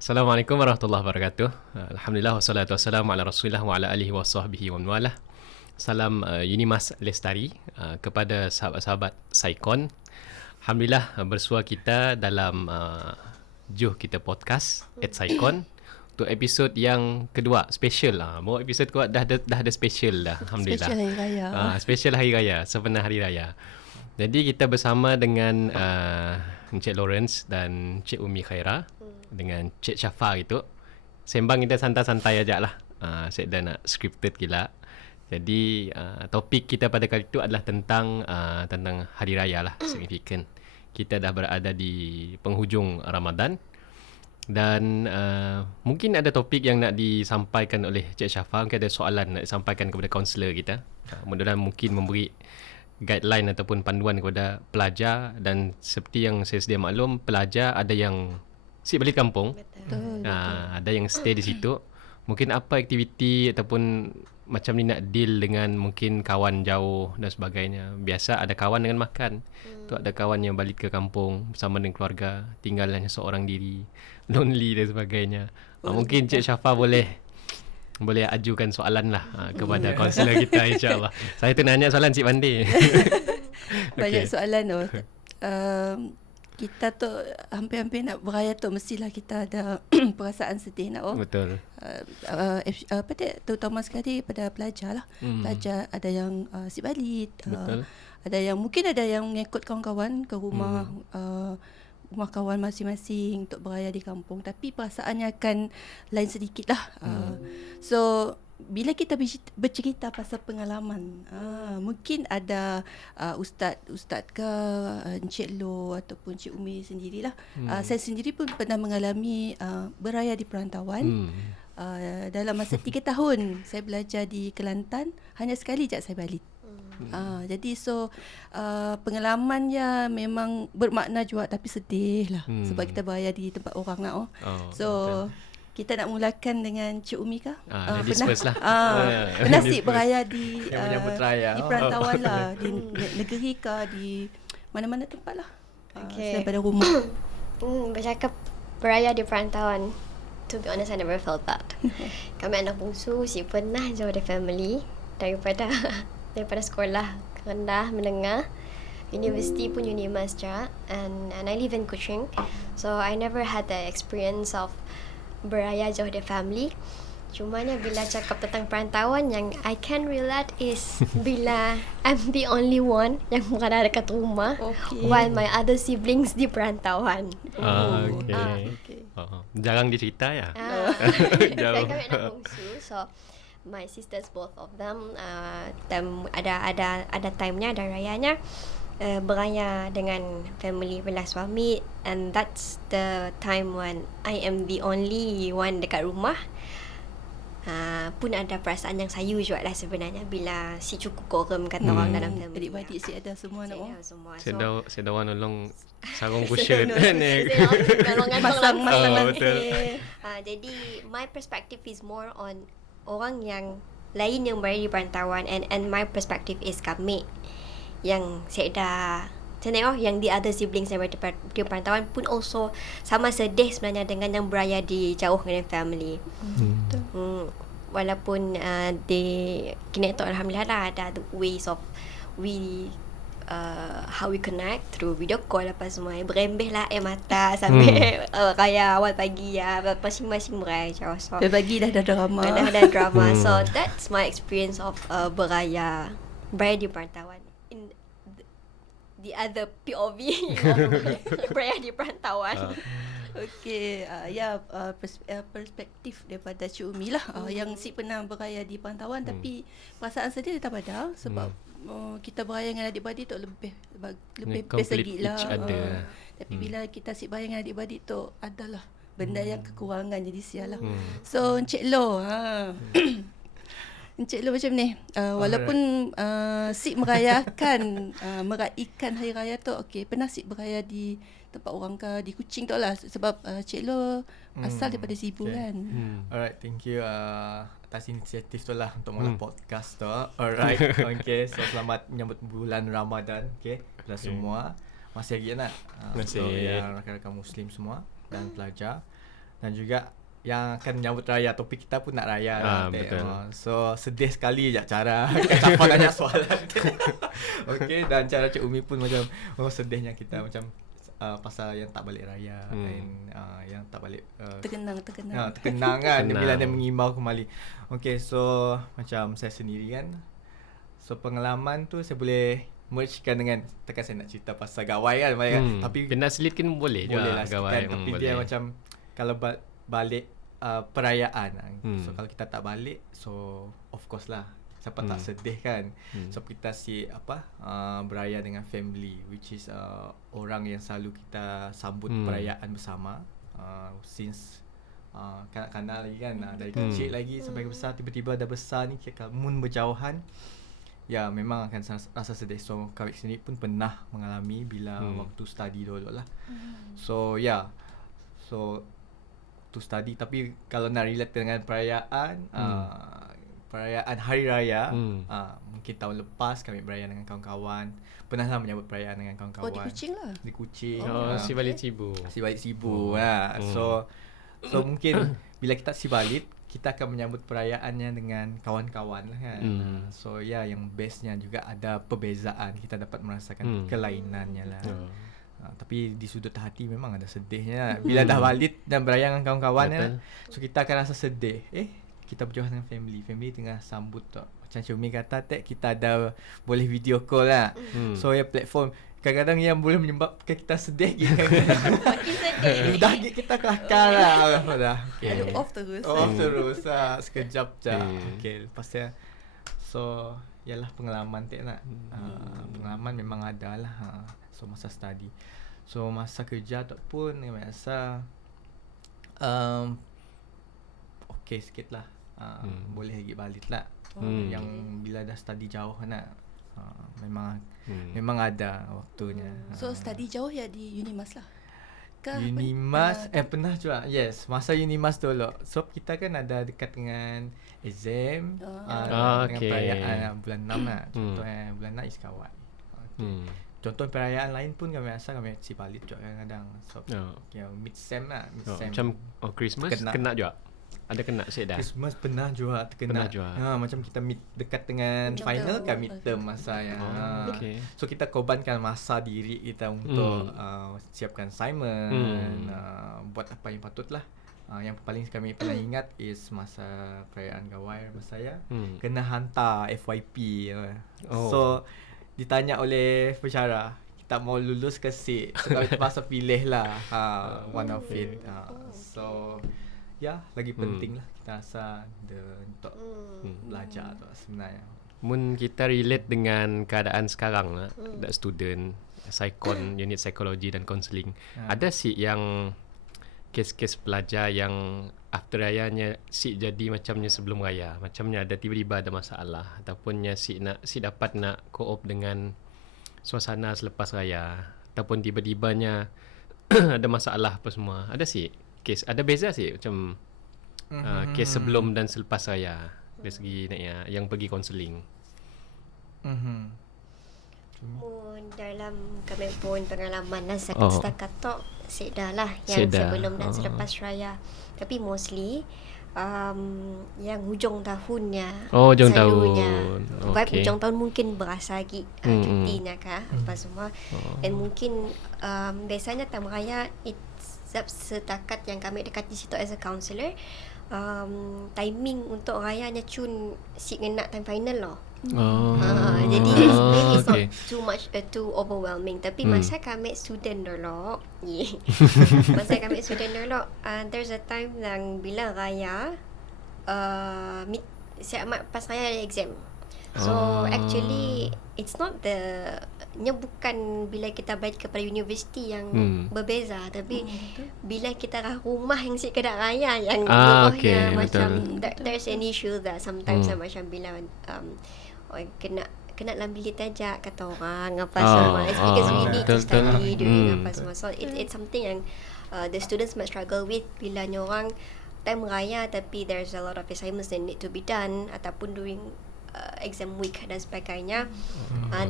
Assalamualaikum warahmatullahi wabarakatuh. Alhamdulillah wassalatu wassalamu ala Rasulillah wa ala alihi wa sahbihi wa man walah. Salam Unimas Lestari kepada sahabat-sahabat Saikon. Alhamdulillah bersua kita dalam Juh Kita Podcast @Saikon untuk episod yang kedua, special lah. Mau episod kedua dah ada special dah. Alhamdulillah. Special Hari Raya. Special Hari Raya, sebenar Hari Raya. Jadi kita bersama dengan Encik Lawrence dan Cik Umi Khaira dengan Cik Syafa gitu. Sembang kita santai-santai aja lah. Saya dah nak scripted gila. Jadi topik kita pada kali itu adalah tentang Hari Raya lah, signifikan. Kita dah berada di penghujung Ramadan dan mungkin ada topik yang nak disampaikan oleh Cik Syafa. Mungkin ada soalan nak disampaikan kepada kaunselor kita. Mudah-mudahan mungkin memberi guideline ataupun panduan kepada pelajar, dan seperti yang saya sedia maklum, pelajar ada yang balik kampung. Betul. Ada yang stay di situ. Mungkin apa aktiviti ataupun macam ni nak deal dengan mungkin kawan jauh dan sebagainya. Biasa ada kawan dengan makan. Tu ada kawan yang balik ke kampung bersama dengan keluarga, tinggal hanya seorang diri, lonely dan sebagainya. Mungkin Cik Syafa boleh ajukan soalan lah kepada kaunselor kita, insyaAllah. Saya tu nanya soalan Cik Pandi. Banyak soalan tu. Kita tu hampir-hampir nak beraya tu, mestilah kita ada perasaan sedih nak. Betul. Terutama sekali pada pelajar lah. Pelajar ada yang si balik. Betul. Ada yang mungkin ada yang mengikut kawan-kawan ke rumah rumah kawan masing-masing untuk beraya di kampung, tapi perasaannya akan lain sedikit lah. So bila kita bercerita pasal pengalaman, mungkin ada ustaz ke Encik Lo ataupun Cik Umi sendirilah. Saya sendiri pun pernah mengalami beraya di perantauan. Dalam masa 3 tahun saya belajar di Kelantan, hanya sekali je saya balik. Jadi pengalamannya memang bermakna juga, tapi sedih lah sebab kita beraya di tempat orang nak. Betul. Kita nak mulakan dengan Cik Umi kah? Ladies first lah. Pernah sih beraya di menyambut raya. di perantauan lah, di negeri kah, di mana-mana tempat lah. Selain pada rumah. Bercakap beraya di perantauan, to be honest, I never felt that. Kami anak bungsu, si pernah jauh dari family daripada sekolah rendah, menengah, universiti pun Unimas je, and I live in Kuching, so I never had the experience of beraya jauh dari family. Cumanya bila cakap tentang perantauan, yang I can relate is bila I'm the only one yang berada dekat rumah, while my other siblings di perantauan. Okay. Jarang dicerita ya. Saya kami anak bungsu, so my sisters, both of them, ada time-nya, ada rayanya, beraya dengan family belah suami, and that's the time when I am the only one dekat rumah. Pun ada perasaan yang sayu juga lah sebenarnya bila si cukup korem kata orang dalam family. Adik-beradik si ada semua nak. Saya dah nolong sarung cushion. Masang betul. Jadi my perspective is more on orang yang lain yang berada di perantauan, and my perspective is kami yang saya tengok yang the other siblings yang berada di perantauan pun also sama sedih sebenarnya dengan yang beraya di jauh dengan family. Walaupun kini tu alhamdulillah lah ada the ways of how we connect through video call apa semua. Berembeh lah mata sampai raya awal pagi ya, masing-masing beraya jauh. So pagi dah ada drama. So that's my experience of beraya di perantauan. In the other POV beraya di perantauan. Okey, perspektif daripada Cik Umi lah, yang si pernah beraya di perantauan, tapi perasaan sedih dia tak ada sebab kita beraya dengan adik-beradik tu lebih best lagi lah. Tapi bila kita si beraya dengan adik-beradik tu adalah benda yang kekurangan, jadi sial lah. So Encik Lo, Encik Lo macam ni, walaupun si meraihkan Hari Raya tu, okey, pernah si beraya di tempat orang ke, di Kuching tu lah, sebab Cik Lo asal daripada Sibu kan. Alright, thank you atas inisiatif tu lah untuk mula podcast tu. Alright, okay, so selamat menyambut bulan Ramadan, okay, kepada semua. Masih lagi nak untuk yang rakan-rakan Muslim semua dan pelajar. dan juga yang akan menyambut raya. Topik kita pun nak raya betul. So sedih sekali je cara Capa tanya soalan. Okay, dan cara Cik Umi pun macam sedihnya kita macam pasal yang tak balik raya dan yang tak balik Terkenang. terkenang kan Terkenang. bila dia mengimbau kembali. Okay, so macam saya sendiri kan, so pengalaman tu saya boleh mergekan dengan, takkan saya nak cerita pasal gawai kan, tapi Pina selit kan boleh boleh juga lah sikit gawai. kan, tapi dia boleh. macam kalau balik perayaan so kalau kita tak balik, so of course lah siapa tak sedih kan. So kita beraya dengan family, which is orang yang selalu kita sambut perayaan bersama since kanak-kanak lagi kan, dari kecil lagi sampai besar, tiba-tiba dah besar ni mun berjauhan, ya memang akan rasa sedih. So kami sendiri pun pernah mengalami bila waktu study dulu lah. So so to study, tapi kalau nak relate dengan perayaan perayaan hari raya, mungkin tahun lepas kami beraya dengan kawan-kawan, pernahlah menyambut perayaan dengan kawan-kawan. Di Kuching lah. Di Kuching. Si balik Cibu. Si balik Sibu lah. So mungkin bila kita si balik, kita akan menyambut perayaannya dengan kawan-kawan lah kan. So yang bestnya juga ada perbezaan, kita dapat merasakan kelainannya lah. Tapi di sudut hati memang ada sedihnya bila dah balik dan beraya dengan kawan-kawan ya. So kita akan rasa sedih. Kita berjauh dengan family tengah sambut tu. Macam Cik Umi kata, kita ada boleh video call lah. So platform kadang-kadang yang boleh menyebabkan kita sedih gitu. Makin sedih. Dah kita kelakar lah. Dah. Ada off terus. Off terus lah. Sekejap je. Okay, lepas tu so yalah pengalaman tak nak. Pengalaman memang ada lah. So masa study. So masa kerja tu pun biasa okay sikit lah. Boleh lagi balik lah. Yang bila dah study jauh nak memang ada waktunya. So study jauh ya di Unimas lah. Unimas pernah juga. Yes, masa Unimas dulu. So kita kan ada dekat dengan exam dengan perayaan bulan 6 lah. Contohnya bulan 6 Iskawat. Contoh perayaan lain pun kami si balik juga kadang-kadang. So mid-sem lah, Macam Christmas kena juga. Ada kena dah. Christmas pernah juga terkena. Macam kita dekat dengan final kan midterm masa yang. So kita korbankan masa diri kita untuk siapkan assignment, buat apa yang patutlah. Yang paling kami pernah ingat is masa perayaan gawai masa saya kena hantar FYP. So ditanya oleh pensyarah, kita mau lulus ke SIT. So kami terpaksa pilih lah one of it. So lagi penting lah kita rasa untuk belajar tu sebenarnya. Mun kita relate dengan keadaan sekarang lah, student, unit psikologi dan counselling. Ada sih yang kes-kes pelajar yang after rayanya jadi macamnya sebelum raya. Macamnya ada tiba-tiba ada masalah atapunnya dapat nak co-op dengan suasana selepas raya ataupun tiba-tibanya ada masalah apa semua. Ada sih kes, ada beza sih macam kes sebelum dan selepas raya dari segi yang pergi counselling. Dalam kami pun pengalaman lah setakat tu sedah lah yang sebelum dan selepas raya. Tapi mostly yang hujung tahunnya. Hujung selalunya tahun. Vibe hujung tahun mungkin berasa lagi cutinya kah apa semua. Dan mungkin biasanya tamu raya setakat yang kami dekat di situ as a counsellor, timing untuk rayanya cun si kena time final loh. Jadi maybe it's not too much too overwhelming. Tapi masa kami student dulu, there's a time yang bila raya saya amat pas raya ada exam. So actually it's not bukan bila kita balik kepada universiti yang berbeza, tapi bila kita rumah yang si kedai raya yang rumahnya macam there's an issue that sometimes macam bila kena dalam bilik tajak kata orang apa semua. It's because we need to study during apa semua. So it's something yang the students might struggle with bila orang time raya tapi there's a lot of assignments that need to be done ataupun during exam week dan sebagainya.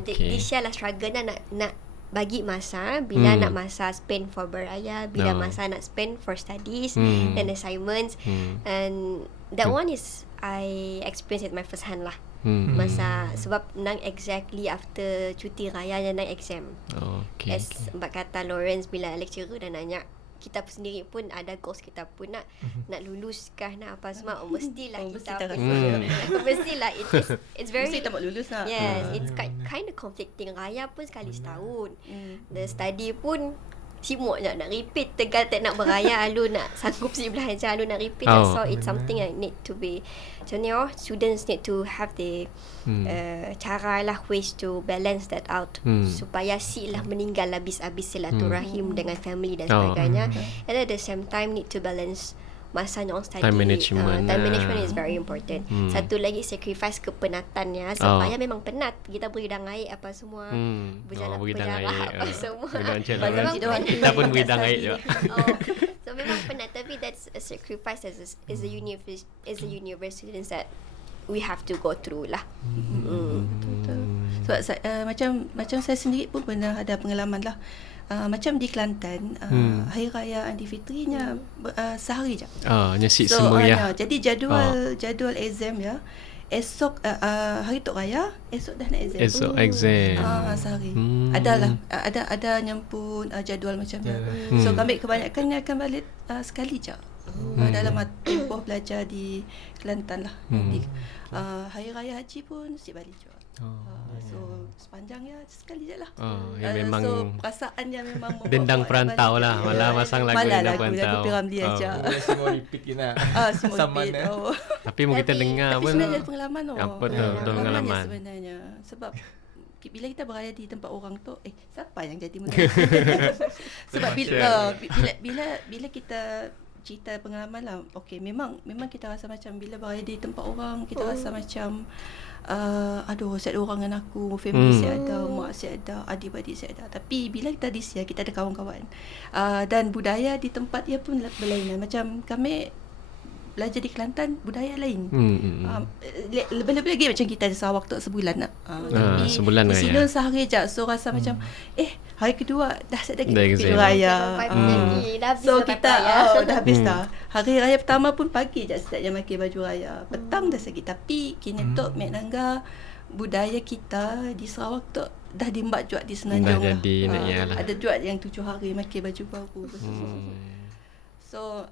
This year lah struggle nak bagi masa bila nak masa spend for beraya, bila masa nak spend for studies and assignments, and that one is I experienced it my first hand lah. Masa sebab nang exactly after cuti raya yang nang exam. Okay. As Mbak kata Lawrence, bila lecturer dah nanya, kita sendiri pun ada goals, kita pun nak luluskah, nak apa semua, mestilah mesti kita tak pun rasa. mestilah it's very Mesti tak mau lulus lah. yes, it's kind of conflicting. Raya pun sekali setahun, the study pun simuk je nak repeat, tegal tak nak beraya, alu nak sanggup si belajar, alu nak repeat. So it's something that need to be, macam ni students need to have the cara lah, ways to balance that out, supaya si lah meninggal habis-habis silaturahim dengan family dan sebagainya, and at the same time need to balance masa orang study. Time management. Time management is very important. Satu lagi, sacrifice kepenatannya, supaya memang penat kita beridang air apa semua, berjarah apa semua. Kita pun beridang air juga. So memang penat, tapi that's a sacrifice as a university students that we have to go through lah. Betul. Sebab macam saya sendiri pun pernah ada pengalaman lah. Macam di Kelantan, Hari Raya Aidifitrinya sehari je. Nyesik semua ya. Jadi jadual exam ya. Esok hari Tok Raya, esok dah nak exam. Esok exam. Sehari. Ada nyampun jadual macam tu. So kami kebanyakannya akan balik sekali je. Dalam tempoh belajar di Kelantan lah. Jadi Hari Raya Haji pun mesti balik juga. So sepanjangnya sekali je lah. Yang memang so perasaannya memang dendang perantau lah. Malah masang lagu dendang perantau. Lagu Piramli aja. Semua repeat kena. Semua repeat. Tapi mungkin kita dengar tapi pun. sebenarnya ada pengalaman Apa tu? Pengalaman. Sebenarnya. Sebab bila kita beraya di tempat orang tu, siapa yang jadi sebab bila kita cerita pengalaman lah, okey, memang kita rasa macam bila berada di tempat orang, kita rasa macam aduh, saya ada orang dengan aku, family saya ada, mak saya ada, adik-adik saya ada. Tapi bila kita di Sia, kita ada kawan-kawan, dan budaya di tempat dia pun berlainan. Macam kami belajar di Kelantan, budaya lain. Lebih-lebih lagi macam kita di Sarawak tu sebulan nak. Tapi sebulan di sini raya. sehari je. So rasa macam hari kedua dah sedap Dah kita exam. raya. So So kita dah habis dah. Hari raya pertama pun pagi je sedapnya pakai baju raya. Petang dah sakit. Tapi kini tu Mek Nangga, budaya kita di Sarawak tu dah dimbat jual di Semenanjung Dah jadi nak lah. ialah. Ada jual yang 7 hari pakai baju baru. So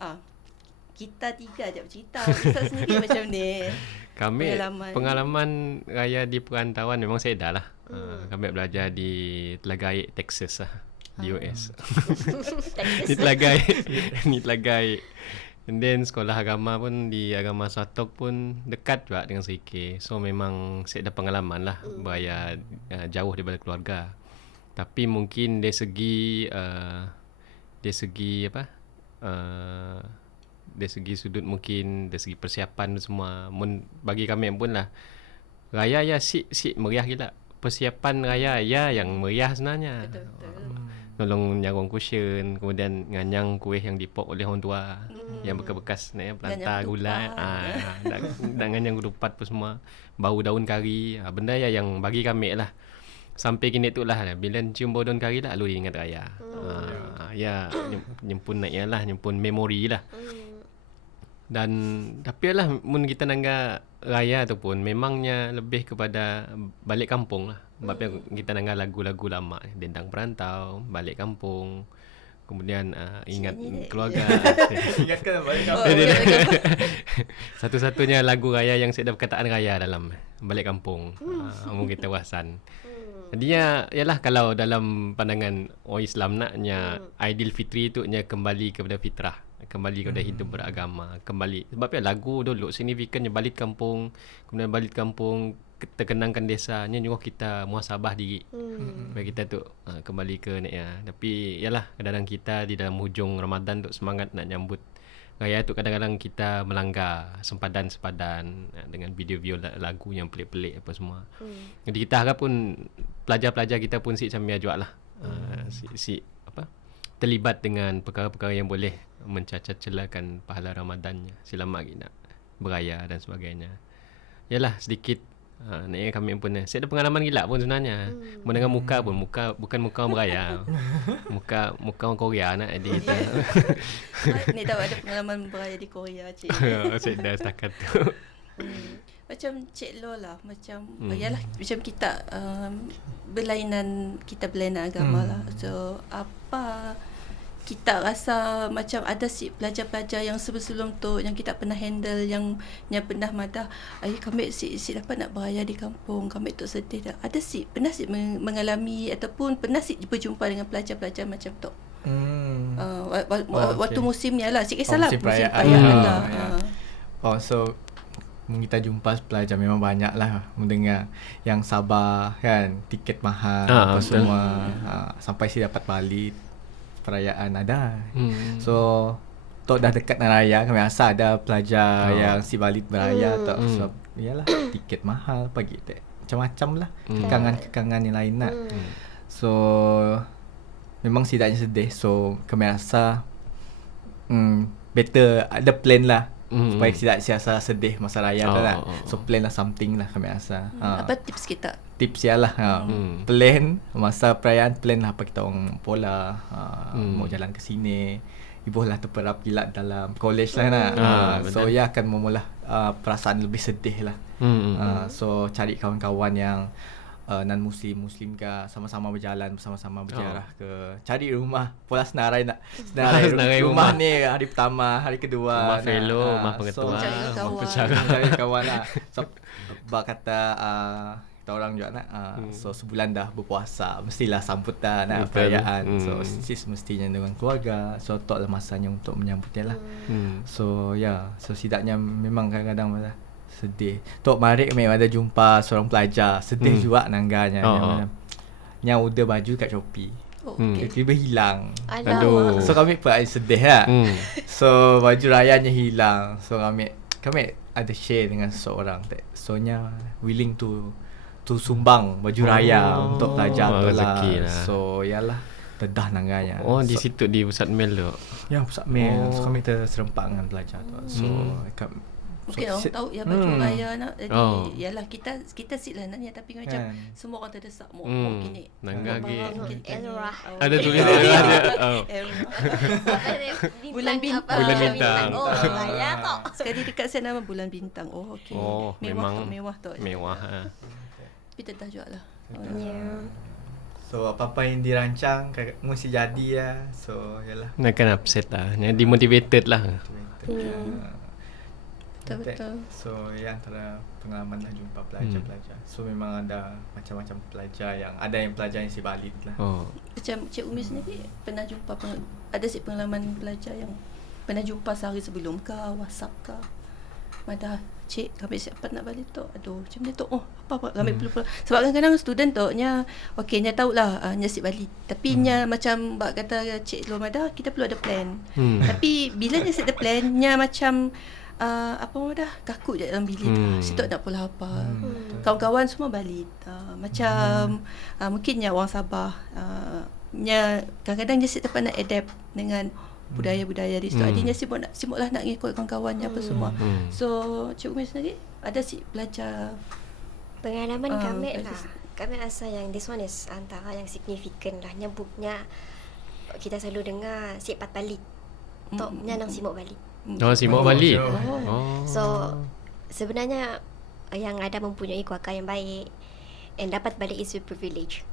kita tiga je bercerita. Kita sendiri macam ni. Kami pengalaman raya di perantauan memang saya dah lah. Kami belajar di Telaga Air, Texas lah, di US. Di Telaga Air. Di Telaga Air. And then sekolah agama pun di Agama Satok pun dekat juga dengan Sri K. So memang saya ada pengalaman lah beraya jauh daripada keluarga. Tapi mungkin dari segi dari segi sudut mungkin, dari segi persiapan semua, bagi kami pun lah, raya ya si meriah gila. Persiapan raya ya yang meriah sebenarnya. Betul. Tolong nyarong cushion, kemudian nganyang kuih yang dipok oleh orang tua, yang bekas-bekas pelantar gula, dan nganyang ketupat pun semua, bau daun kari, benda ya yang bagi kami lah. Sampai kini tu lah, bila cium bau daun kari lah, lalu ingat raya. Ya, nyempun naik lah, nyempun memori lah. Dan tapi lah mun kita nangga raya tu pun memangnya lebih kepada balik kampung lah. Sebab kita nangga lagu-lagu lama, Dendang Perantau, Balik Kampung, kemudian ingat keluarga. Ingatkan balik Satu-satunya lagu raya yang saya ada perkataan raya dalam Balik Kampung. Mungkin kita wasan. Jadinya ialah kalau dalam pandangan orang Islam naknya Aidilfitri tu nya kembali kepada fitrah, kembali kepada hidup beragama, kembali sebab lagu dulu signifikannya balik kampung, kemudian balik kampung terkenangkan desanya nyuruh kita muhasabah diri. Bagi kita tu kembali ke ni ya. Tapi ialah kadang-kadang kita di dalam hujung Ramadan tu semangat nak nyambut raya tu, kadang-kadang kita melanggar sempadan-sempadan dengan video-video lagu yang pelik-pelik apa semua. Jadi kita harap pun pelajar-pelajar kita pun macam juga lah. Terlibat dengan perkara-perkara yang boleh mencacah-celakan pahala Ramadannya selama kita nak beraya dan sebagainya. Yalah sedikit Naknya kami pun saya ada pengalaman gila pun sebenarnya. Dengan muka pun bukan muka orang beraya. muka orang Korea nak jadi kita. Ni tahu ada pengalaman beraya di Korea, Cik. Saya dah setakat tu. Macam Cik Lo lah, macam yalah macam kita berlainan agama lah. So apa kita rasa macam ada si pelajar-pelajar yang sebelum tu yang kita pernah handle yang pernah madah, kami si dapat nak beraya di kampung, kami tu sedih dah. Ada si pernah si mengalami ataupun pernah si berjumpa dengan pelajar-pelajar macam tu. Waktu musimnya lah, sikit salah musim perayaan lah. So kita jumpa pelajar memang banyak lah mendengar yang sabar kan, tiket mahal apa semua, sampai si dapat balik perayaan ada. So tok dah dekat dengan raya, kami rasa ada pelajar yang si balik beraya tok. So iyalah tiket mahal pagi tak macam-macam lah kekangan-kekangan yang lain nak. So memang sidaknya sedih. So kami rasa better ada plan lah supaya tidak siasa sedih masa raya tu lah. So plan lah something lah kami rasa. Apa tips kita? Tips ialah plan masa perayaan, plan lah apa kita orang pola mau jalan ke sini. Ibu lah terperap gila dalam college lah nak. So ia akan memula perasaan lebih sedih lah. So cari kawan-kawan yang non-muslim ke, sama-sama berjalan, bersama-sama berziarah ke, cari rumah pola senarai rumah ni hari pertama, hari kedua, rumah fellow, rumah pengetua, cari kawan lah. So kata kita orang juga nak so sebulan dah berpuasa, mestilah sambut dah nak perayaan. So sis mestinya dengan keluarga, so tok lah masanya untuk menyambutnya lah. So so sidaknya memang kadang-kadang sedih. Tok Marik memang ada jumpa seorang pelajar sedih juga nangganya. Yang udah baju kat Shopee. Tiba-tiba hilang. Aduh. So kami pun sedih lah. So baju rayanya hilang. So kami ada share dengan seseorang. So nya willing to sumbang baju raya untuk pelajar tu lah. So yalah dedah nangganya. Di situ di pusat mil tu. Ya, pusat mil. So kami terserempak dengan pelajar tu. So mungkin orang tahu ya baju raya nak. Jadi yalah kita sit lah nanya, tapi macam semua orang terdesak mau gini. Nangga ge. Elra. Ada tulisan ada. Bulan bintang. Bulan bintang. Ya tak. Sekali dekat saya nama bulan bintang. Okey. Mewah tu. Mewah. Tapi tetap juga lah. So apa-apa yang dirancang mesti jadi ya. So yalah. Nak kan upset lah. Demotivated lah. Betul. So antara pengalaman lah jumpa pelajar-pelajar. So memang ada macam-macam pelajar yang pelajar yang si valid lah. Macam Cik Umi sendiri pernah jumpa ada si pengalaman pelajar yang pernah jumpa sehari sebelum ke, WhatsApp ke. Madah Cik kami siapa nak balik tu. Aduh macam ni tu. Apa kami perlu. Sebab kadang-kadang student tu nya nya tahulah nya si balik. Tapi nya macam bak kata Cik Lo Madah kita perlu ada plan. Tapi bila nya set the plan nya macam dah kaku je dalam bilik tu. Situ nak pula apa. Kawan-kawan semua balik. Macam mungkinnya orang Sabah nya kadang-kadang dia dapat nak adapt dengan budaya-budaya di situ. Adinya sibuklah nak ikut kawan-kawannya apa semua. So Cik Umi sendiri ada si belajar pengalaman kami lah. Kami rasa yang this one is antara yang signifikan lah. Nyebutnya kita selalu dengar sipat balik. Toknya nang simuk balik. Simuk balik. So sebenarnya yang ada mempunyai keluarga yang baik and dapat balik is a privilege.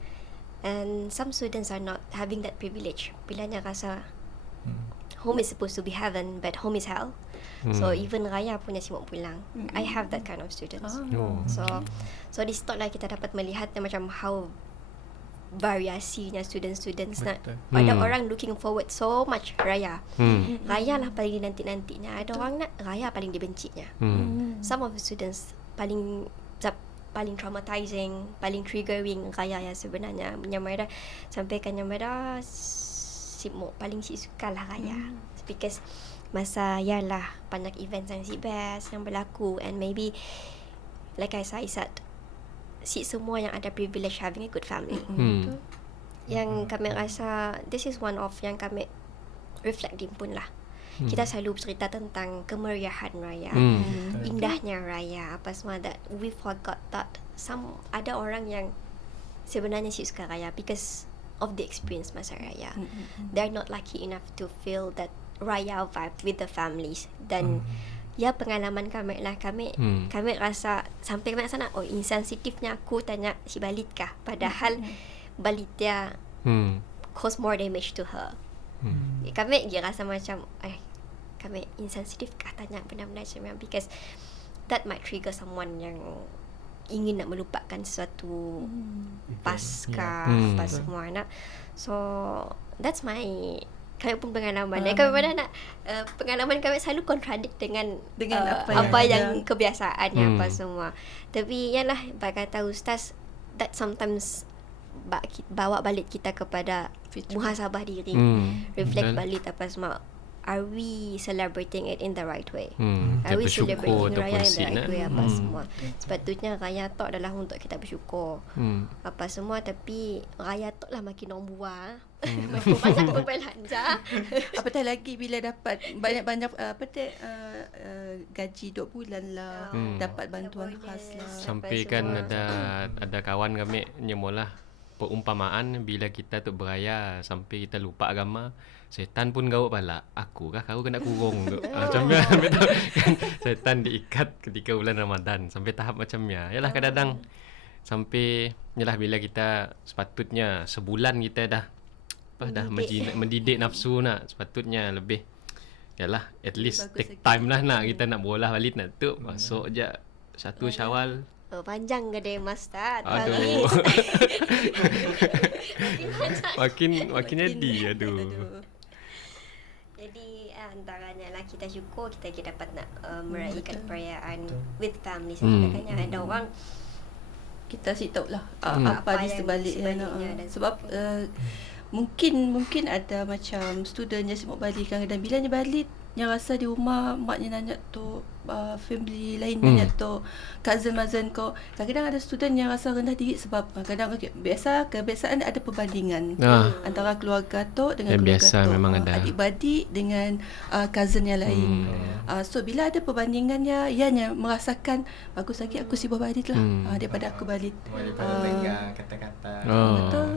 And some students are not having that privilege. Bilanya rasa home is supposed to be heaven, but home is hell. So even raya punya simuk pulang. I have that kind of students. So di start lah kita dapat melihatnya macam how variasinya students nak. Ada orang looking forward so much raya. Raya lah paling dinanti-nantinya. Ada orang nak raya paling dibencinya. Some of the students paling traumatizing, paling triggering raya yang sebenarnya. Yang mereka sampaikan yang mereka simuk paling suka lah raya. Because masa yalah banyak events yang si best yang berlaku, and maybe like I said si semua yang ada privilege having a good family. Yang kami rasa this is one of yang kami reflecting pun lah. kita selalu cerita tentang kemeriahan raya, indahnya raya, apa semua, that we forgot that ada orang yang sebenarnya suka raya because of the experience masa raya. They're not lucky enough to feel that raya vibe with the families. Dan ya pengalaman kami lah, kami rasa sampai kami sana, insensitifnya aku tanya si Balit kah, padahal Balit dia cause more damage to her. Kami dia rasa macam kami insensitif kah tanya benda-benda macam ni, because that might trigger someone yang ingin nak melupakan sesuatu pasca apa semua nak. So that's my kami pun pengalaman. Kami pada nak pengalaman kami selalu contradict dengan apa yang kebiasaannya apa semua. Tapi yalah, kata ustaz, that sometimes bawa balik kita kepada muhasabah diri, reflect balik apa semua. Are we celebrating it in the right way? Are we celebrating raya in the right way apa semua? Sepatutnya raya tu adalah untuk kita bersyukur apa semua, tapi raya tu lah makin orang buah, makin banyak berbelanja. Apatah lagi bila dapat banyak-banyak gaji 2 bulan lah, dapat bantuan khas lah. Sampai kan ada kawan kami nyemolah perumpamaan, bila kita tu beraya sampai kita lupa agama, setan pun gauk pala. Aku kah kau kena kurung tu. Macam betul kan, setan diikat ketika bulan Ramadan sampai tahap macamnya. Yalah, kadang-kadang sampai yalah bila kita sepatutnya sebulan kita dah mendidik nafsu nak, sepatutnya lebih yalah at least take time lah nak kita nak bola balik nak tu masuk je 1 Syawal. Panjang ke dia Ustaz? Aduh. makin jadi. Aduh. Jadi antaranya lah kita syukur kita dapat nak meraihkan perayaan with family. Sebenarnya ada orang kita sih tahu lah apa di sebaliknya. Sebab mungkin ada macam student yang semua balik kadang-kadang bilanya balik yang rasa di rumah maknya nanya tu family lain nanya tu cousin kau. Kadang-kadang ada student yang rasa rendah diri sebab kadang kebiasaan ada perbandingan antara keluarga tu dengan keluarga biasa tu, memang ada adik-beradik dengan cousin yang lain. So bila ada perbandingannya, ianya merasakan bagus lagi aku si balik lah daripada aku balik. Dengar kata-kata. Betul.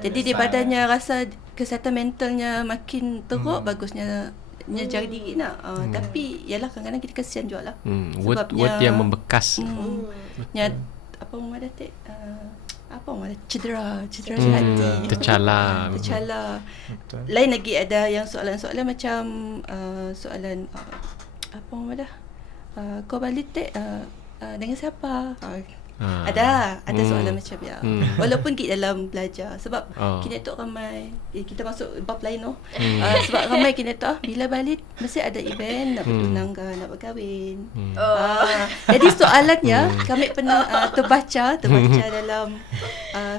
Jadi daripadanya rasa kesihatan mentalnya makin teruk, bagusnya jaga diri nak. Tapi yalah kadang-kadang kita kesian juga lah. Word yang membekas. Apa orang ada apa orang ada cedera hati. Tercala. Lain lagi ada yang soalan-soalan macam soalan apa orang ada kau balik dengan siapa? Ada soalan macam ya. Walaupun kita dalam belajar sebab kita tu ramai kita masuk bab lain tu. Sebab ramai kita tu bila balik mesti ada event nak bertunang ke nak berkahwin. Jadi soalannya kami pernah terbaca dalam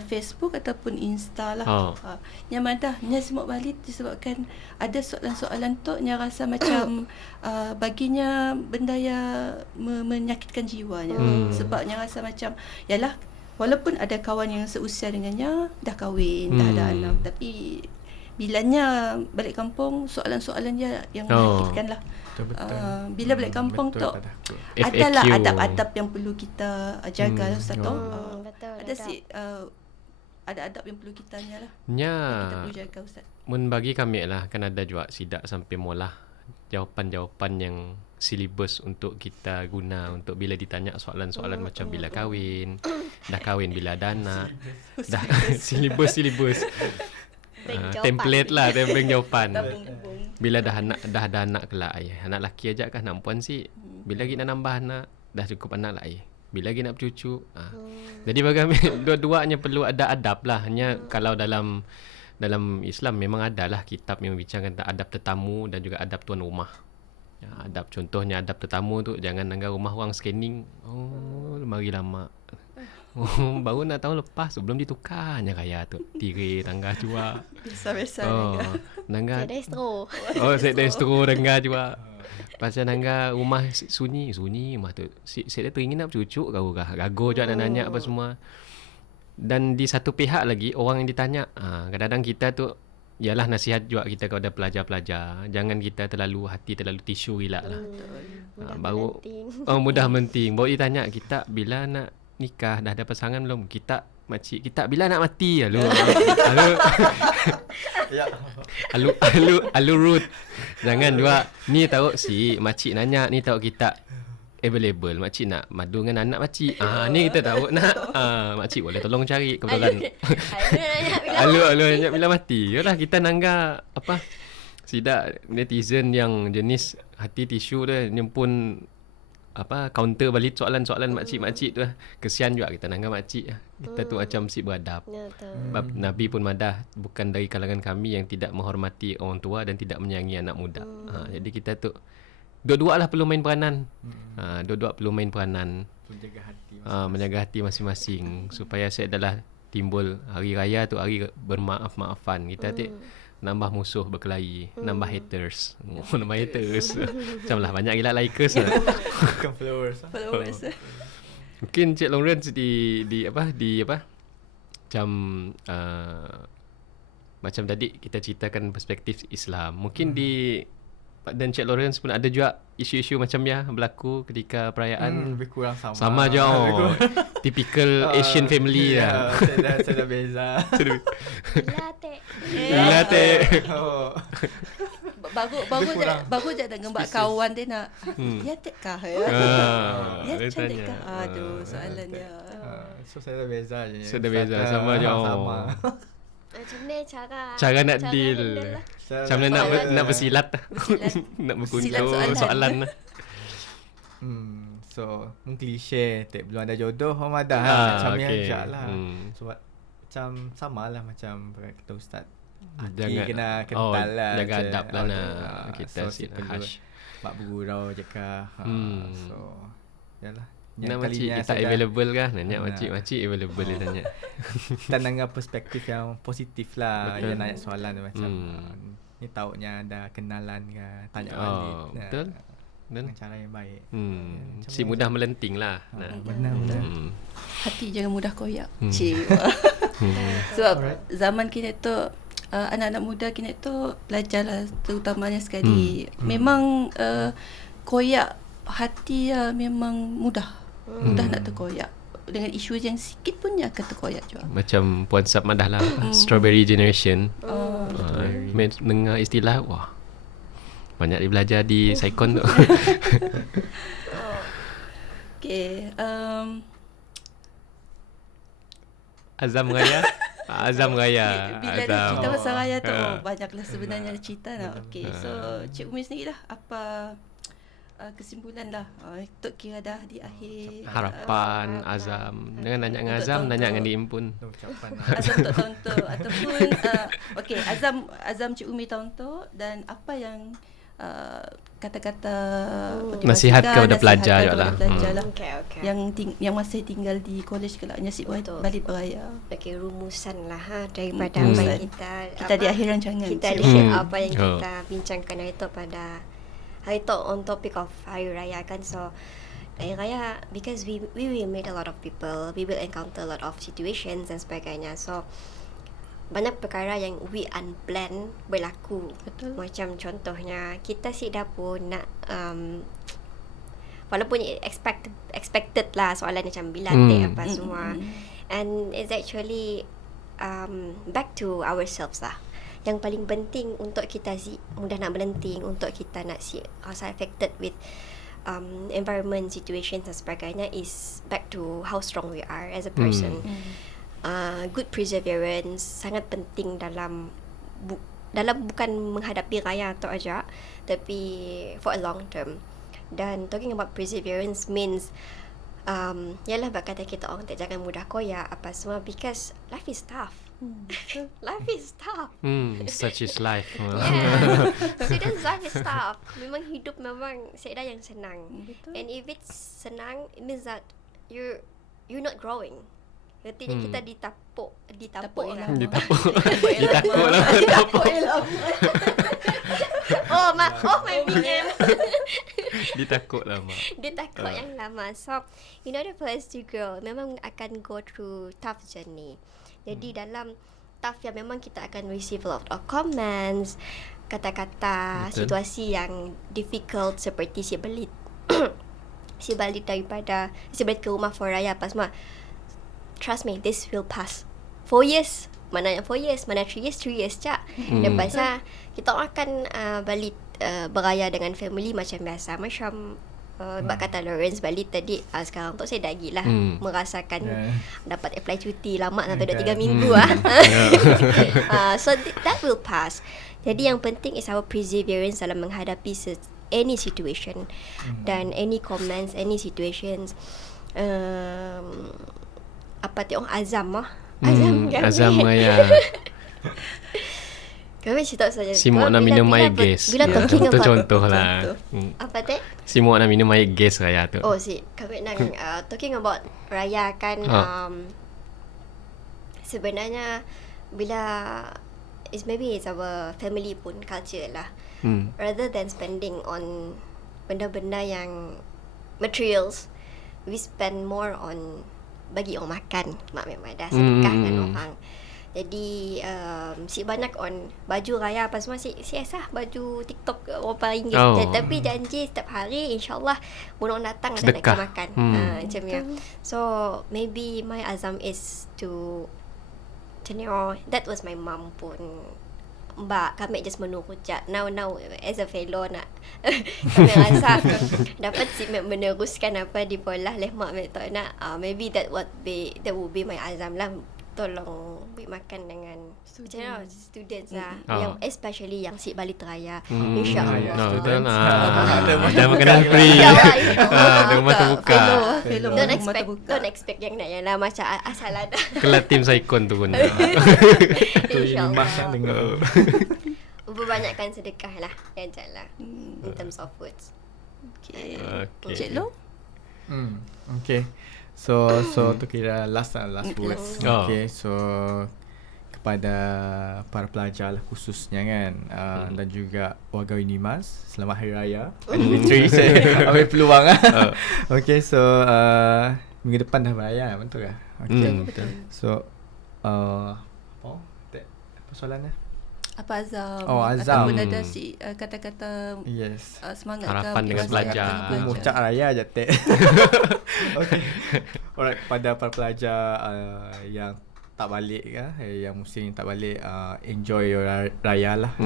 Facebook ataupun Insta lah. Yang mana nya semua balik disebabkan ada soalan-soalan tu yang rasa macam baginya benda yang menyakitkan jiwanya. Sebabnya rasa macam yalah, walaupun ada kawan yang seusia dengannya dah kahwin, dah ada anak, tapi bilanya balik kampung soalan-soalan dia yang menyakitkan lah. Bila balik kampung tu adalah adab-adab yang perlu kita jaga lah Ustaz tu. Ada ada adab yang perlu kita lah. Kita perlu jaga Ustaz. Mun bagi kami lah kan ada juga sidak sampai molah jawapan-jawapan yang silibus untuk kita guna untuk bila ditanya soalan-soalan macam bila kahwin, dah kahwin bila ada anak, dah silibus template lah, template jawapan. Bila dah ada anak kelak ayah, anak lelaki aja kah nak perempuan sih, bila lagi nak nambah anak dah cukup anak lah ayah, bila lagi nak bercucu. Jadi bagi kami dua-duanya perlu ada adab lah. Hanya kalau dalam Islam memang adalah kitab yang bincangkan tentang adab tetamu dan juga adab tuan rumah. Adab contohnya adab tetamu tu jangan nanggar rumah orang scanning. Lemari lama. Baru nak tahu lepas sebelum ditukarnya kaya tu. Tirai tangga juga. Biasa-biasa. Nanggar. Set destro. Set destro tangga juga. Pasal nanggar rumah sunyi rumah tu. Set dia teringin nak bercucuk kau kah. Gago je nak nanya apa semua. Dan di satu pihak lagi orang yang ditanya, kadang-kadang kita tu ialah nasihat juga kita kepada pelajar-pelajar. Jangan kita hati terlalu tisu gila lah. Baru mudah menting. Baru dia tanya kita bila nak nikah, dah ada pasangan belum? Makcik kita bila nak mati? Alu root. Jangan juga ni tahu si makcik nanya, ni tahu kita available. Makcik nak madu dengan anak makcik. Ni kita tahu nak. Makcik boleh tolong cari kebetulan. Alu nanya bila mati. Yalah kita nangga apa? Sidak netizen yang jenis hati tisu tu nyempun apa counter balik soalan-soalan makcik-makcik tu. Kesian juga kita nangga makcik. Kita tu macam si beradab. Sebab Nabi pun madah bukan dari kalangan kami yang tidak menghormati orang tua dan tidak menyayangi anak muda. Jadi kita tu dua-dua lah perlu main peranan. Dua-dua perlu main peranan. Menjaga hati masing-masing supaya saya adalah timbul hari raya tu hari bermaaf-maafan. Kita nambah musuh berkelahi, nambah haters. Nambah haters. Macam lah banyak gila likers lah. Bukan followers. Mungkin Cik Lawrence di apa? Macam tadi kita ceritakan perspektif Islam. Mungkin dan Cik Lawrence pun ada juga isu-isu macam ya berlaku ketika perayaan. Lebih kurang sama. Sama je. Typical Asian family lah. Saya dah beza. Latte. Baru je dengan buat kawan dia nak. Ya tek kah ya? Ya cantik kah? Aduh soalannya. So saya dah beza je. Sudah beza sama je. Macam ni cara nak deal. Macam mana nak bersilat. Nak berkunjung soalan. So klise belum ada jodoh orang dah macam ni lah. So macam samalah macam kata ustaz. Jangan kena kental lah. Jaga adab lah nak kita so, hash. Mak bergurau je kah. So yalah. Nak makcik kita available kah? Nanya makcik available dia tanya. Kita nanggap perspektif yang positif lah. Dia nanya soalan dia macam ni taunya ada kenalan ke, tanya balik. Betul. Dengan cara yang baik. Si mudah melenting lah. Benar. Hati jangan mudah koyak. Sebab zaman kini tu anak-anak muda kini tu belajarlah terutamanya sekali. Memang koyak hati memang mudah nak terkoyak. Dengan isu yang sikit pun dia akan terkoyak juga. Macam Puan Sap madah lah. Strawberry generation. Dengar istilah wah. Banyak dia belajar di Saikon tu. Okay. Azam Raya. Bila ada cerita pasal raya tu banyaklah sebenarnya cerita lah. Okay. So Cik Umi sendiri lah apa kesimpulan lah untuk kira dah di akhir harapan Azam. Jangan nanya dengan Azam, nanya dengan Diimpun. Azam untuk tahun tu ataupun okey Azam Cik Umi tahun tu dan apa yang kata-kata nasihat kepada pelajar lah. Okay. Yang masih tinggal di college kelak nasib balik beraya. Okay, rumusan lah daripada apa yang kita di akhir rancangan. Kita apa yang kita bincangkan hari tu pada hari tu on topic of Hari Raya kan. So Hari Raya because we will meet a lot of people, we will encounter a lot of situations dan sebagainya. So banyak perkara yang we unplanned berlaku. Betul. Macam contohnya kita si dapur nak walaupun expected lah soalan macam bila apa semua. And it's actually back to ourselves lah. Yang paling penting untuk kita mudah nak melenting, untuk kita nak rasa affected with environment, situations dan sebagainya is back to how strong we are as a person. Good perseverance sangat penting dalam bukan menghadapi raya tu aja, tapi for a long term. Dan talking about perseverance means yalah kata kita orang tak jangan mudah koyak apa semua because life is tough. Life is tough. Such is life. Yeah. Students life is tough. Memang hidup memang sekedar yang senang. Betul. And if it's senang, it means that you're not growing. Artinya kita ditapuk lah. Oh my BM. Ditakut lama. Yang lama. So in order for us to grow, memang akan go through tough journey. Jadi dalam tough yang memang kita akan receive a lot of comments, kata-kata, Betul. situasi yang difficult seperti si Belit. Si balik daripada si balik ke rumah for raya apa semua. Trust me, this will pass. 4 years. Mana yang 4 years, mana 3 years, 3 years cak. Lepas kita akan balik beraya dengan family macam biasa. Macam bak kata Lawrence balik tadi, sekarang tu saya dah gila merasakan dapat apply cuti lama sampai 2-3 minggu so that will pass. Jadi yang penting is our perseverance dalam menghadapi any situation dan any comments, any situations. Apa tu azam Azam ya. Kami cerita saja. Simok nak minum air gas. Bila talking Itu about contoh lah. apa tu? Simok nak minum air gas raya tu. Oh si, kami nak talking about raya kan. Sebenarnya bila maybe it's our family pun culture lah. Rather than spending on benda-benda yang materials, we spend more on bagi orang makan, mak memada sedekahkan orang. Jadi si banyak on baju raya apa semua si asah baju TikTok berapa ringgit. Tapi janji setiap hari insyaAllah bulan datang ada nak makan. Macam ya. So maybe my azam is to that was my mom pun. Mbak, kami just menurut je. Now as a fellow nak kami rasa dapat si meneruskan apa di pola mak tak nak. Maybe that would be my azam lah. Tolong beri makan dengan students lah, yang especially yang si balik raya, insyaAllah. Betul lah. Dah makanan free. Dah rumah terbuka. Don't expect yang nak yang lah macam asal ada. Kelas tim Saikon tu pun. InsyaAllah. Berbanyakkan sedekah lah yang jalan in terms of foods. Okay. Cik Lo? Okay. So tu kira last words. Okay, so kepada para pelajar lah khususnya kan, dan juga warga Unimas, selamat Hari Raya. Anniversary saya ambil peluang Okay, so minggu depan dah beraya, betul ke? Okay. Betul. So apa soalannya? Apa azam? Azam. Ataupun ada si kata-kata yes. Semangat harapan dengan pelajar. Mucak raya je tek. Okay. Alright, pada para pelajar yang tak balik yang muslim tak balik, enjoy your raya lah.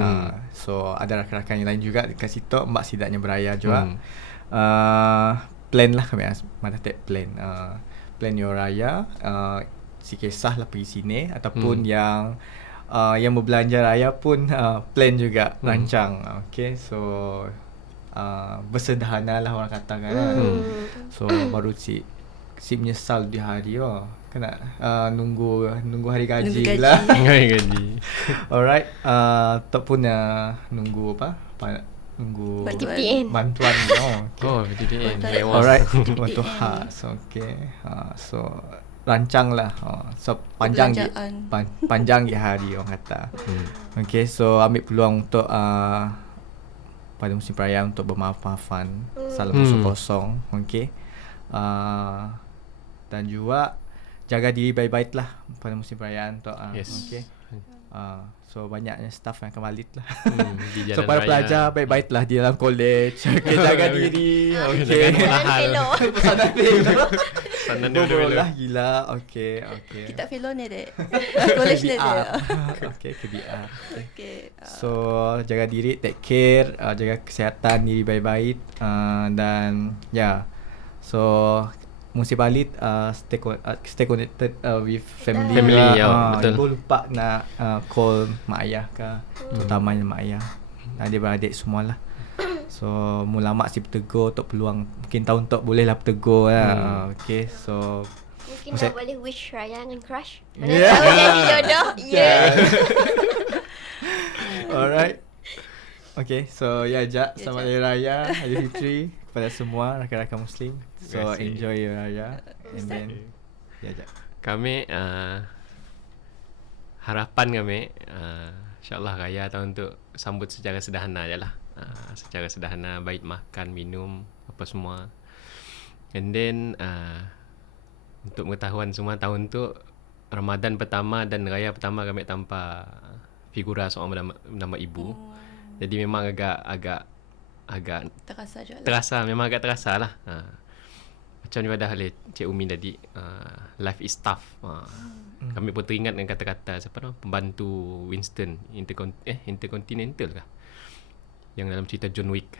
So ada rakan-rakan yang lain juga dekat situ, mbak sidaknya beraya juga. Plan lah kami mana tek plan. Plan your raya, si kisah lah pergi sini ataupun yang berbelanja raya pun plan juga rancang. Okay, so bersederhana lah orang katakan. So baru si menyesal di hari kena nunggu hari gaji lah. Hari gaji. Alright, ataupun nunggu nunggu bantuan. PTPN. Alright, bantu khas. Okay, so rancang lah. So panjang di hari orang kata. Okay, so ambil peluang untuk pada musim perayaan untuk bermaaf-maafan, salam kosong. Okay, dan juga jaga diri baik-baik lah pada musim perayaan untuk okay. So banyaknya staff yang akan balik lah. So para pelajar baik-baik lah di dalam college. Okay, jaga diri. Okay, pesanan fellow. Bobo lah gila. Okay. Kita fellow ni dek. College ni dek. Okay, KBR. Okay. So jaga diri, take care, jaga kesihatan diri baik-baik, dan so musim balik stay connected with family betul. Ibu lupa nak call mak ayah ke, terutamanya mak ayah, adik-beradik semualah. So mula mak si bertegur untuk peluang, mungkin tahun tu boleh lah bertegur lah. Okay, so mungkin dah boleh wish raya dengan crush. Mana Yeah. tahu jadi jodoh. Alright. Okay, so selamat Hari Raya, Aidilfitri kepada semua rakan-rakan Muslim. So enjoy your Raya. And then kami harapan kami insyaAllah Raya tahun tu sambut secara sederhana je lah. Secara sederhana, baik makan, minum, apa semua. And then untuk pengetahuan semua, tahun tu Ramadan pertama dan raya pertama kami tanpa figura seorang bernama ibu. Jadi memang agak Terasa je lah. memang agak terasa lah. Macam ibadah oleh Cik Umi tadi, life is tough. Kami pun teringat dengan kata-kata siapa nama pembantu Winston Intercontinental kah? Yang dalam cerita John Wick.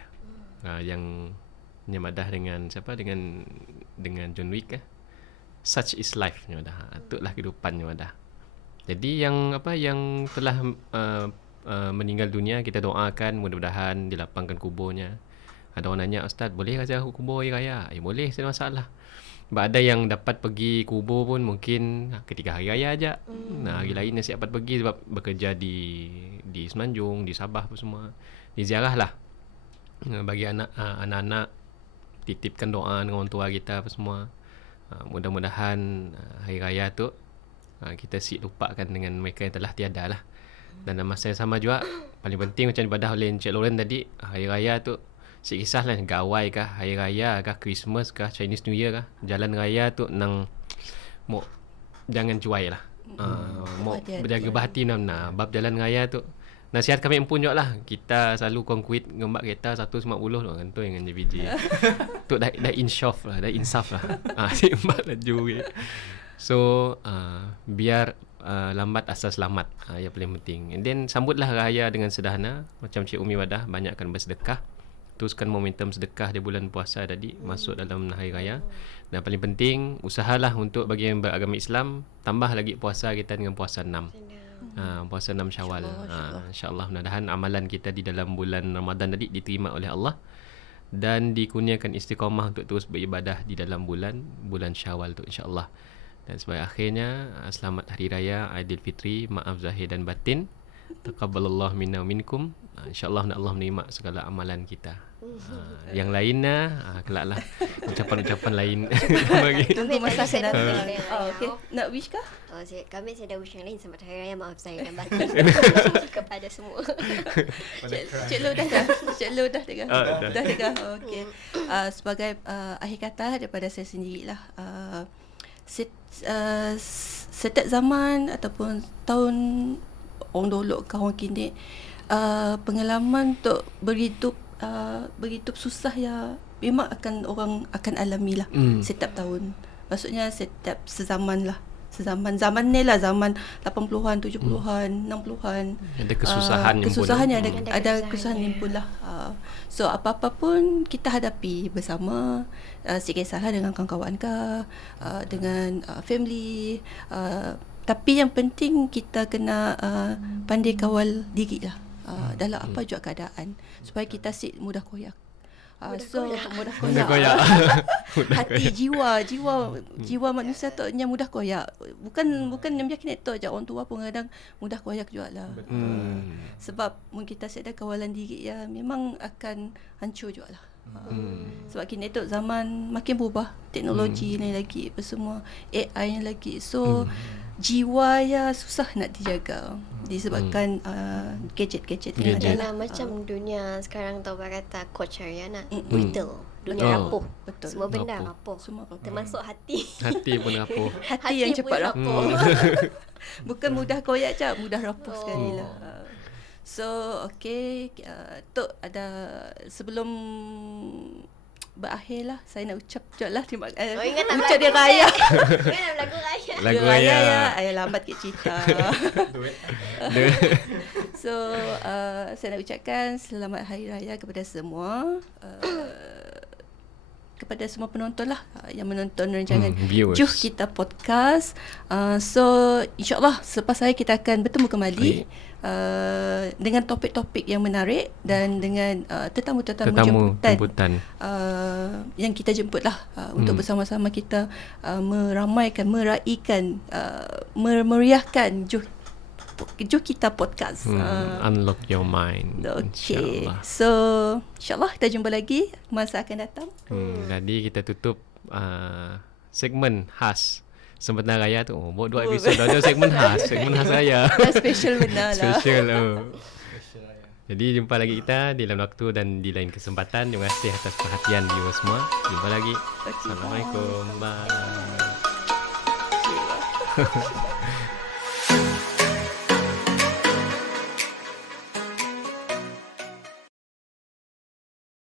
Yang nyamadah dengan siapa dengan John Wick kah? Such is life nyamadah. Itulah kehidupan nyamadah. Jadi yang telah meninggal dunia, kita doakan mudah-mudahan dilapangkan kuburnya. Ada orang nanya, Ustaz, boleh ke saya kubur hari raya? Boleh, tak ada masalah. Sebab ada yang dapat pergi kubur pun mungkin ketika hari raya aja. Hari lain nasi dapat pergi sebab bekerja di Semenanjung, di Sabah apa semua. Diziarah lah. Bagi anak-anak, titipkan doa dengan orang tua kita apa semua. Mudah-mudahan hari raya tu kita lupakan dengan mereka yang telah tiada lah. Dan dalam masa yang sama juga, paling penting macam ibadah oleh Encik Lauren tadi, hari raya tu kisah lah, gawai kah, hari raya kah, Christmas kah, Chinese New Year kah, jalan raya tu jangan cuai lah. Berjaga berhati nah bab jalan raya tu. Nasihat kami pun juga lah, kita selalu konkuit ngembak kereta 150 tu kan tu dengan biji. Tu dah insaf lah. Sembak laju. So biar lambat asal selamat, yang paling penting. And then sambutlah raya dengan sederhana, macam Cik Umi wadah, banyakkan bersedekah, teruskan momentum sedekah di bulan puasa tadi masuk dalam hari raya. Dan paling penting, usahalah untuk bagi yang beragama Islam, tambah lagi puasa kita dengan puasa 6. Puasa 6 Syawal. InsyaAllah mudah-mudahan amalan kita di dalam bulan Ramadan tadi diterima oleh Allah dan dikurniakan istiqamah untuk terus beribadah di dalam bulan Syawal tu, insyaAllah. Dan sebagai akhirnya, selamat Hari Raya Aidilfitri, maaf zahir dan batin. Taqabbalallahu minna wa minkum. InsyaAllah Allah menerima segala amalan kita. Yang lainnya kelaklah ucapan-ucapan lain bagi. Tunggu masa saya akan dah datang. wish. Okay. Nak wish kah? Saya dah wish yang lain. Selamat Hari Raya, maaf saya dan batin kepada semua. Cik Lo dah dengar? Dah dengar. Okay. Sebagai akhir kata daripada saya sendirilah, setiap zaman ataupun tahun orang dulu ke orang kini, pengalaman untuk berhidup susah ya memang orang akan alami lah setiap tahun. Maksudnya setiap sezaman lah. Zaman ni lah, zaman 80-an, 70-an, 60-an. Ada kesusahan yang ada kesusahan nimbul lah. So apa-apa pun kita hadapi bersama. Sikit kisahlah dengan kawan-kawan ke, dengan family. Tapi yang penting kita kena pandai kawal diri lah. Dalam apa juga keadaan, supaya kita mudah koyak. Mudah koyak. Hati, jiwa manusia tu nya mudah koyak. Bukan yang yakin itu aja, orang tua pun kadang mudah koyak jugalah. Sebab mungkin kita sedar kawalan diri ya memang akan hancur jugalah. Sebab kini tu zaman makin berubah, teknologi ni lagi, semua AI ni lagi. So jiwa ya susah nak dijaga disebabkan gadget yang ada lah. Macam dunia sekarang tau kata coach Ariana, brittle, dunia rapuh. Betul. Semua benda rapuh. Termasuk hati. Hati pun rapuh. Hati yang cepat pun rapuh. Bukan mudah koyak je, mudah rapuh sekali lah. So tu ada sebelum berakhir lah, saya nak ucap je lah terima kasih. Ucap dia raya. Ingat lagu raya. Lagu raya. Ayah lambat ke cerita. So saya nak ucapkan selamat Hari Raya kepada semua. Kepada semua penonton lah yang menonton rancangan Juh Kita Podcast. So insyaAllah selepas hari kita akan bertemu kembali dengan topik-topik yang menarik dan dengan tetamu-tetamu jemputan yang kita jemput lah untuk bersama-sama kita meraikan, memeriahkan Juh Kita Podcast. Unlock your mind. Okay. So insyaAllah kita jumpa lagi masa akan datang. Jadi kita tutup segmen khas Sempena Raya tu. Buat 2 episod ada segmen khas raya. Special benar lah. Special. Jadi jumpa lagi kita di lain waktu dan di lain kesempatan. Terima kasih atas perhatian viewer semua. Jumpa lagi. Assalamualaikum. Bye.